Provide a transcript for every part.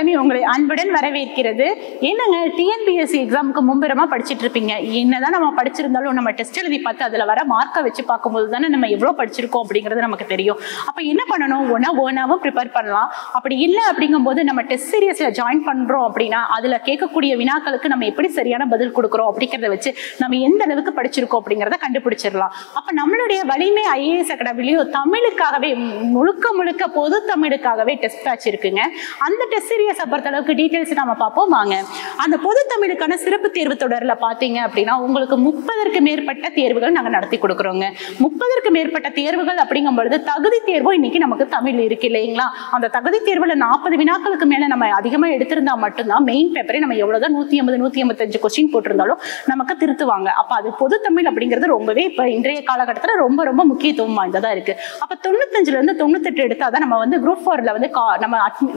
Academy உங்களை அன்புடன் வரவேற்கிறது. என்னங்க டிஎன்பிஎஸ்சி எக்ஸாமுக்கு மும்பரமா படிச்சுட்டு இருப்பீங்க. என்னதான் நம்ம படிச்சிருந்தாலும் நம்ம டெஸ்ட் எழுதி பார்த்து அதுல வர மார்க்கை வச்சு பார்க்கும்போது தானே நம்ம எவ்வளவு படிச்சிருக்கோம் அப்படிங்கிறது நமக்கு தெரியும். அப்ப என்ன பண்ணணும், ஓனாவும் ப்ரிப்பேர் பண்ணலாம். அப்படி இல்லை அப்படிங்கும்போது நம்ம டெஸ்ட் சீரியஸ்ல ஜாயின் பண்றோம் அப்படின்னா அதுல கேட்கக்கூடிய வினாக்களுக்கு நம்ம எப்படி சரியான பதில் கொடுக்குறோம் அப்படிங்கிறத வச்சு நம்ம எந்த அளவுக்கு படிச்சிருக்கோம் அப்படிங்கிறத கண்டுபிடிச்சிடலாம். அப்ப நம்மளுடைய வலிமை ஐஏஎஸ் அகாடமிலையும் தமிழுக்காகவே முழுக்க பொது தமிழுக்காகவே டெஸ்ட் பேட்ச் இருக்குங்க. அந்த டெஸ்ட் சீரியஸை பொறுத்த அளவுக்கு டீடைல்ஸ் நம்ம பார்ப்போம் வாங்க. அந்த பொது தமிழுக்கான சிறப்பு தேர்வு தொடரில் பார்த்தீங்க அப்படின்னா உங்களுக்கு 30ற்கு மேற்பட்ட தேர்வுகள் நாங்கள் நடத்தி கொடுக்குறோங்க. 30ற்கு மேற்பட்ட தேர்வுகள் அப்படிங்கும் பொழுது தகுதி தேர்வும் இன்னைக்கு நமக்கு தமிழ் இருக்கு இல்லைங்களா? அந்த தகுதி தேர்வுல 40 வினாக்களுக்கு மேல நம்ம அதிகமாக எடுத்திருந்தா மட்டும்தான் மெயின் பேப்பரே நம்ம எவ்வளவுதான் 180 185 கொஸ்டின் போட்டிருந்தாலும் நமக்கு திருத்துவாங்க. அப்ப அது பொது தமிழ் அப்படிங்கிறது ரொம்பவே இப்ப இன்றைய காலகட்டத்தில் ரொம்ப ரொம்ப முக்கியத்துவம் வாய்ந்ததா இருக்கு. அப்ப 95ல இருந்து 98 எடுத்தாதான் நம்ம வந்து குரூப் 4ல வந்து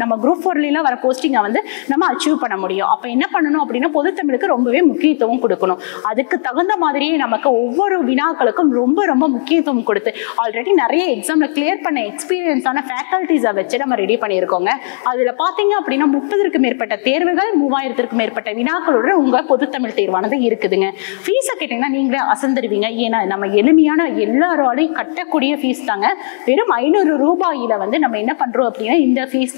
நம்ம குரூப் 4ல வர போஸ்டிங்கை வந்து நம்ம அச்சீவ் பண்ண முடியும். அப்ப என்ன பண்ணணும் அப்படின்னா பொது தமிழுக்கு ரொம்பவே முக்கியத்துவம் கொடுக்கணும். அதுக்கு தகுந்த மாதிரியே நமக்கு ஒவ்வொரு வினாக்களுக்கும் ரொம்ப ரொம்ப முக்கியத்துவம் கொடுத்து ஆல்ரெடி நிறைய எக்ஸாம்ல கிளியர் பண்ண எக்ஸ்பீரியன்ஸான ஃபேக்கல்டிஸை வச்சு நம்ம ரெடி பண்ணியிருக்கோங்க. அதுல பாத்தீங்க அப்படின்னா 30ற்கு மேற்பட்ட தேர்வுகள் 3000ற்கு மேற்பட்ட வினாக்களுடன் உங்க பொது தமிழ் தேர்வானது இருக்குதுங்க. ஃபீஸை கேட்டீங்கன்னா நீங்களே அசந்துருவீங்க. ஏன்னா நம்ம எளிமையான எல்லாரோடையும் கட்டக்கூடிய ஃபீஸ் தாங்க. வெறும் 500 ரூபாயில வந்து நம்ம என்ன பண்றோம் அப்படின்னா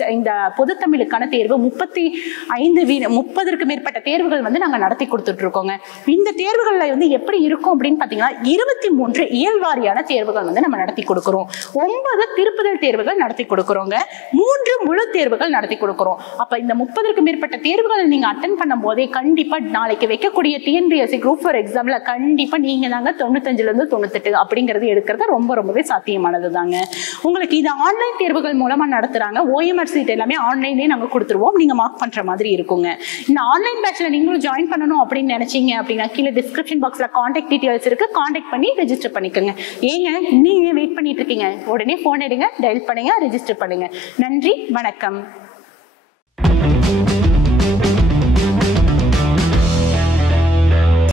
இந்த பொது தமிழுக்கான தேர்வு 30ற்கு மேற்பட்ட தேர்வுகள் வந்து நாங்க நடத்தி கொடுத்துட்டு இருக்கோங்க. இந்த தேர்வுகள்ல வந்து எப்படி இருக்கும் அப்படின்னு பாத்தீங்கன்னா 23 இயல்வாரியான தேர்வுகள் வந்து நம்ம நடத்தி கொடுக்கிறோம். 9 திருப்புதல் தேர்வுகள் நடத்தி கொடுக்கிறோங்க. 3 முழு தேர்வுகள் நடத்தி கொடுக்கிறோம். அப்ப இந்த 30ற்கு மேற்பட்ட தேர்வுகளை நீங்க அட்டென்ட் பண்ணும் போதே கண்டிப்பா நாளைக்கு வைக்கக்கூடிய டிஎன்பிஎஸ்சி குரூப் 4 எக்ஸாம்ல கண்டிப்பா நீங்க தாங்க 95ல இருந்து 98 அப்படிங்கிறது எடுக்கிறது ரொம்பவே சாத்தியமானது தாங்க. உங்களுக்கு இது ஆன்லைன் தேர்வுகள் மூலமா நடத்துறாங்க. ஓஎம்ஆர் சீட் எல்லாமே ஆன்லைன்லயே நாங்க கொடுத்துருவோம். நீங்க மார்க் பண்ற மாதிரி இருக்குங்க. இந்த ஆன்லைன் பேட்ச்ல நீங்களும் ஜாயின் பண்ணணும் அப்படின்னு நினைச்சீங்க அப்படின்னா கீழே டிஸ்கிரிப்ஷன் பாக்ஸ்ல கான்டாக்ட் டீடைல்ஸ் இருக்கு. கான்டாக்ட் பண்ணி ரெஜிஸ்டர் பண்ணிக்கோங்க. ஏங்க நீங்க வெயிட் பண்ணிட்டு இருக்கீங்க, உடனே போன் எடுங்க, டயல் பண்ணுங்க, ரெஜிஸ்டர் பண்ணுங்க. நன்றி, வணக்கம்.